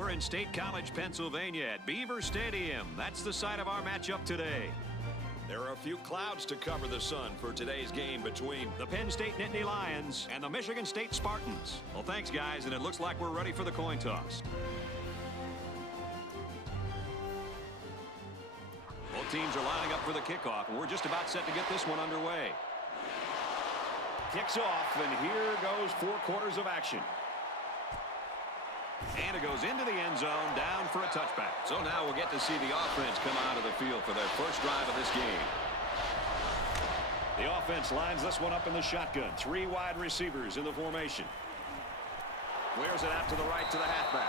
We're in State College, Pennsylvania at Beaver Stadium. That's the site of our matchup today. There are a few clouds to cover the sun for today's game between the Penn State Nittany Lions and the Michigan State Spartans. Well, thanks, guys, and it looks like we're ready for the coin toss. Both teams are lining up for the kickoff, and we're just about set to get this one underway. Kicks off, and here goes 4 quarters of action. And it goes into the end zone, down for a touchback. So now we'll get to see the offense come out of the field for their first drive of this game. The offense lines this one up in the shotgun. 3 wide receivers in the formation. Flares it out to the right to the halfback.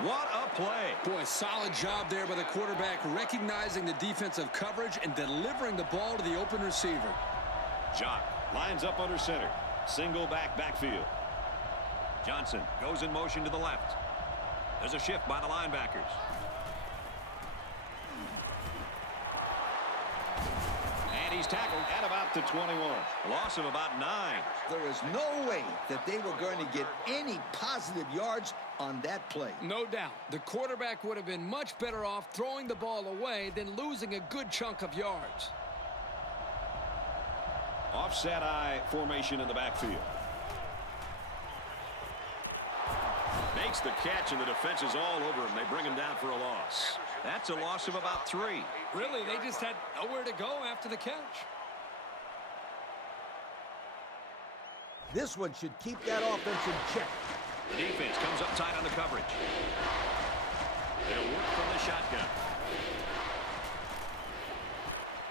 What a play. Boy, solid job there by the quarterback, recognizing the defensive coverage and delivering the ball to the open receiver. Jock lines up under center. Single backfield. Johnson goes in motion to the left. There's a shift by the linebackers. And he's tackled at about the 21. A loss of about 9. There is no way that they were going to get any positive yards on that play. No doubt. The quarterback would have been much better off throwing the ball away than losing a good chunk of yards. Offset eye formation in the backfield. Makes the catch, and the defense is all over him. They bring him down for a loss. That's a loss of about 3. Really, they just had nowhere to go after the catch. This one should keep that offense in check. The defense comes up tight on the coverage. They'll work from the shotgun.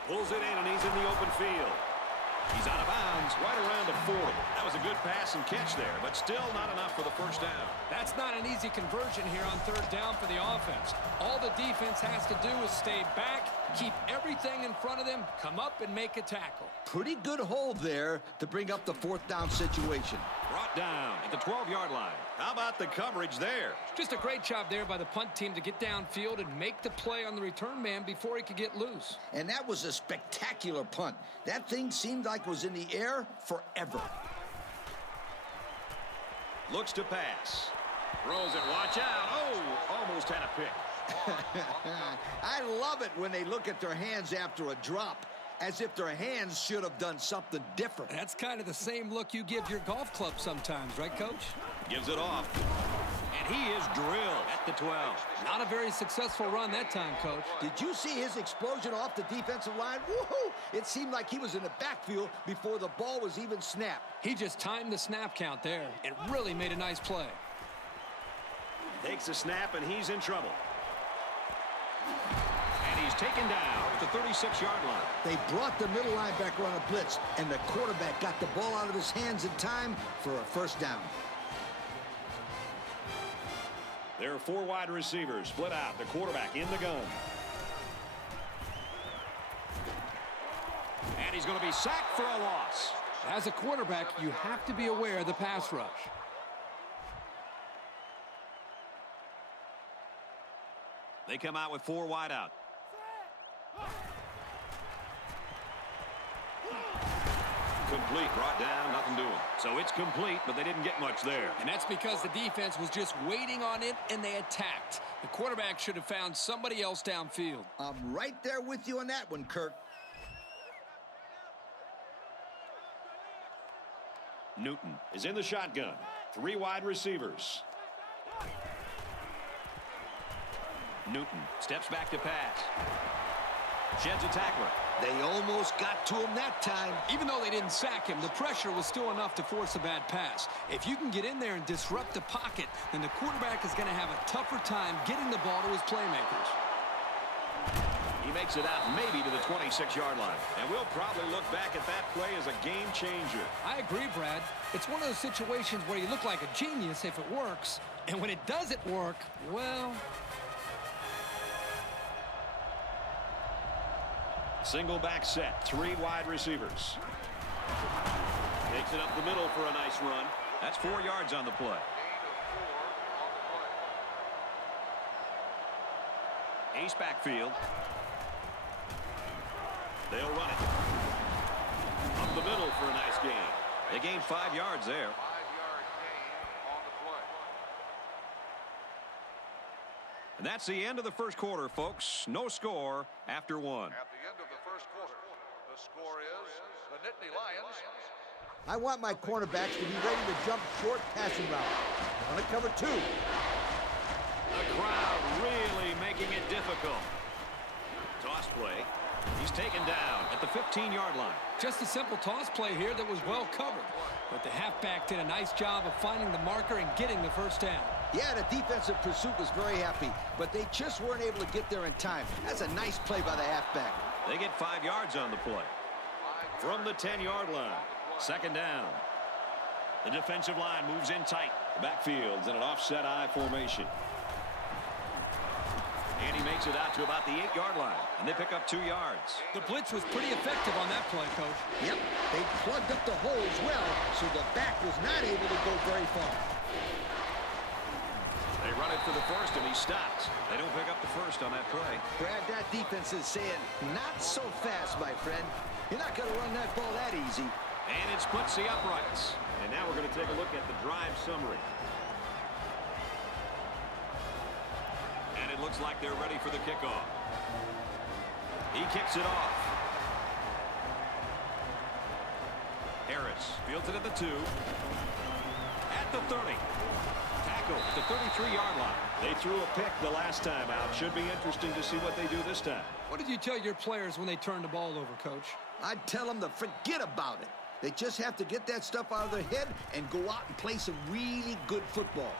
Pulls it in, and he's in the open field. He's out of bounds, right around the 40. That was a good pass and catch there, but still not enough for the first down. That's not an easy conversion here on 3rd down for the offense. All the defense has to do is stay back, keep everything in front of them, come up and make a tackle. Pretty good hold there to bring up the 4th down situation. Brought down at the 12-yard line. How about the coverage there? Just a great job there by the punt team to get downfield and make the play on the return man before he could get loose. And that was a spectacular punt. That thing seemed like it was in the air forever. Looks to pass. Throws it. Watch out. Oh, almost had a pick. I love it when they look at their hands after a drop, as if their hands should have done something different. That's kind of the same look you give your golf club sometimes, right, Coach? Gives it off. And he is drilled at the 12. Not a very successful run that time, Coach. Did you see his explosion off the defensive line? Woohoo! It seemed like he was in the backfield before the ball was even snapped. He just timed the snap count there. It really made a nice play. Takes a snap, and he's in trouble. And he's taken down at the 36-yard line. They brought the middle linebacker on a blitz, and the quarterback got the ball out of his hands in time for a first down. There are 4 wide receivers split out. The quarterback in the gun. And he's going to be sacked for a loss. As a quarterback, you have to be aware of the pass rush. They come out with 4 wide out. Complete, brought down, nothing doing. So it's complete, but they didn't get much there. And that's because the defense was just waiting on it, and they attacked. The quarterback should have found somebody else downfield. I'm right there with you on that one, Kirk. Newton is in the shotgun. 3 wide receivers. Newton steps back to pass. Sheds a tackler. They almost got to him that time. Even though they didn't sack him, the pressure was still enough to force a bad pass. If you can get in there and disrupt the pocket, then the quarterback is going to have a tougher time getting the ball to his playmakers. He makes it out maybe to the 26-yard line. And we'll probably look back at that play as a game changer. I agree, Brad. It's one of those situations where you look like a genius if it works. And when it doesn't work, well... Single back set, 3 wide receivers. Takes it up the middle for a nice run. That's 4 yards on the play. Ace backfield. They'll run it. Up the middle for a nice gain. They gained 5 yards there. 5-yard gain on the play. And that's the end of the first quarter, folks. No score after one. At the end of the first quarter, the score is the Nittany Lions. I want my cornerbacks to be ready to jump short passing route. On to cover 2. The crowd really making it difficult. Toss play. He's taken down at the 15-yard line. Just a simple toss play here that was well covered. But the halfback did a nice job of finding the marker and getting the first down. Yeah, the defensive pursuit was very happy, but they just weren't able to get there in time. That's a nice play by the halfback. They get 5 yards on the play. From the 10-yard line, second down. The defensive line moves in tight. The backfield's in an offset I formation. And he makes it out to about the 8-yard line, and they pick up 2 yards. The blitz was pretty effective on that play, Coach. Yep, they plugged up the holes well, so the back was not able to go very far. They run it for the first, and he stops. They don't pick up the first on that play. Brad, that defense is saying, not so fast, my friend. You're not going to run that ball that easy. And it splits the uprights. And now we're going to take a look at the drive summary. And it looks like they're ready for the kickoff. He kicks it off. Harris fields it at the 2. At the 30. Tackle at the 33-yard line. They threw a pick the last time out. Should be interesting to see what they do this time. What did you tell your players when they turned the ball over, Coach? I'd tell them to forget about it. They just have to get that stuff out of their head and go out and play some really good football.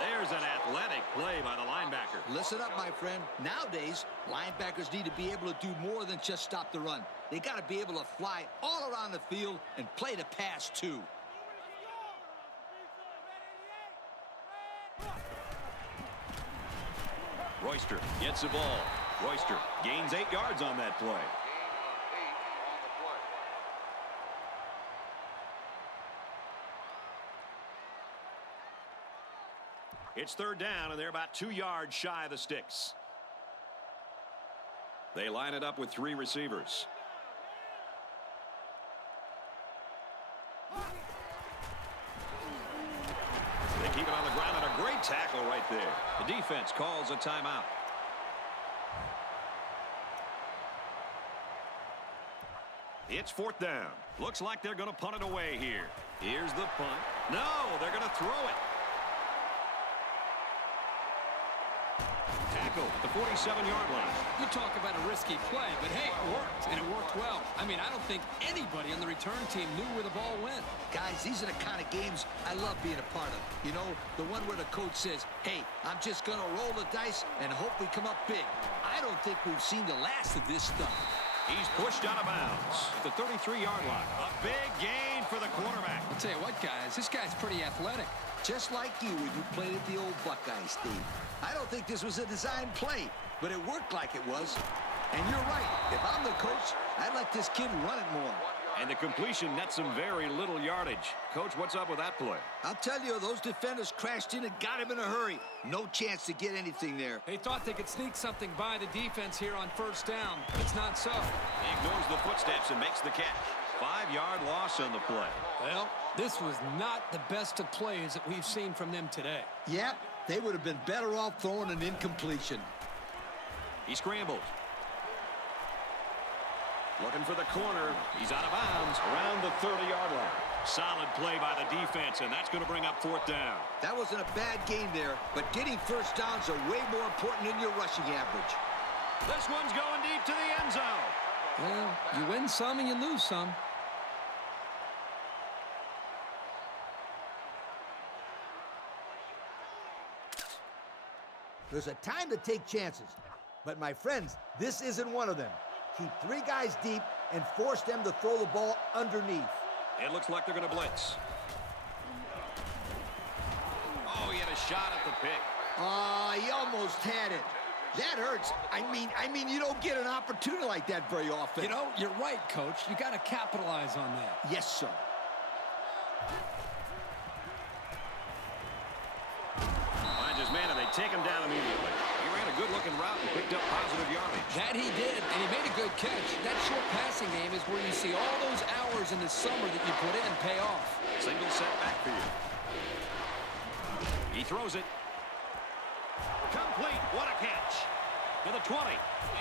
There's an athletic play by the linebacker. Listen up, my friend. Nowadays, linebackers need to be able to do more than just stop the run. They got to be able to fly all around the field and play the pass, too. Royster gets the ball. Royster gains 8 yards on that play. Gain 8 on the play. It's third down, and they're about 2 yards shy of the sticks. They line it up with 3 receivers. They keep it on the ground, and a great tackle right there. The defense calls a timeout. It's fourth down. Looks like they're going to punt it away here. Here's the punt. No, they're going to throw it. Tackle at the 47-yard line. You talk about a risky play, but hey, it worked, and it worked well. I mean, I don't think anybody on the return team knew where the ball went. Guys, these are the kind of games I love being a part of. You know, the one where the coach says, hey, I'm just going to roll the dice and hope we come up big. I don't think we've seen the last of this stuff. He's pushed out of bounds at the 33-yard line. A big gain for the quarterback. I'll tell you what, guys, this guy's pretty athletic. Just like you when you played at the old Buckeyes, Steve. I don't think this was a designed play, but it worked like it was. And you're right. If I'm the coach, I'd let this kid run it more. And the completion nets some very little yardage. Coach, what's up with that play? I'll tell you, those defenders crashed in and got him in a hurry. No chance to get anything there. They thought they could sneak something by the defense here on first down. It's not so. He ignores the footsteps and makes the catch. 5-yard loss on the play. Well, this was not the best of plays that we've seen from them today. Yep, they would have been better off throwing an incompletion. He scrambles. Looking for the corner. He's out of bounds around the 30-yard line. Solid play by the defense, and that's going to bring up fourth down. That wasn't a bad game there, but getting first downs are way more important than your rushing average. This one's going deep to the end zone. Well, you win some and you lose some. There's a time to take chances. But, my friends, this isn't one of them. Keep 3 guys deep and force them to throw the ball underneath. It looks like they're going to blitz. Oh, he had a shot at the pick. Oh, he almost had it. That hurts. I mean, you don't get an opportunity like that very often. You know, you're right, Coach. You got to capitalize on that. Yes, sir. Finds his man, and they take him down immediately. He ran a good-looking route and picked up positive yardage. That he did, and he made a good catch. That short passing game is where you see all those hours in the summer that you put in pay off. Single set back for you. He throws it. Complete. What a catch. To the 20.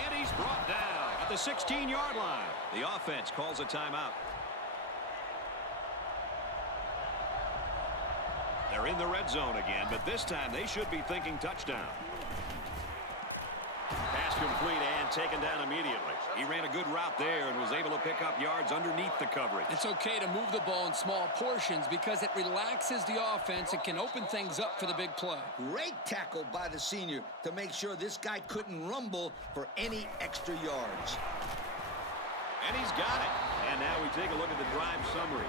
And he's brought down at the 16-yard line. The offense calls a timeout. They're in the red zone again, but this time they should be thinking touchdown. Pass complete and taken down immediately. He ran a good route there and was able to pick up yards underneath the coverage. It's okay to move the ball in small portions because it relaxes the offense and can open things up for the big play. Great tackle by the senior to make sure this guy couldn't rumble for any extra yards. And he's got it. And now we take a look at the drive summary.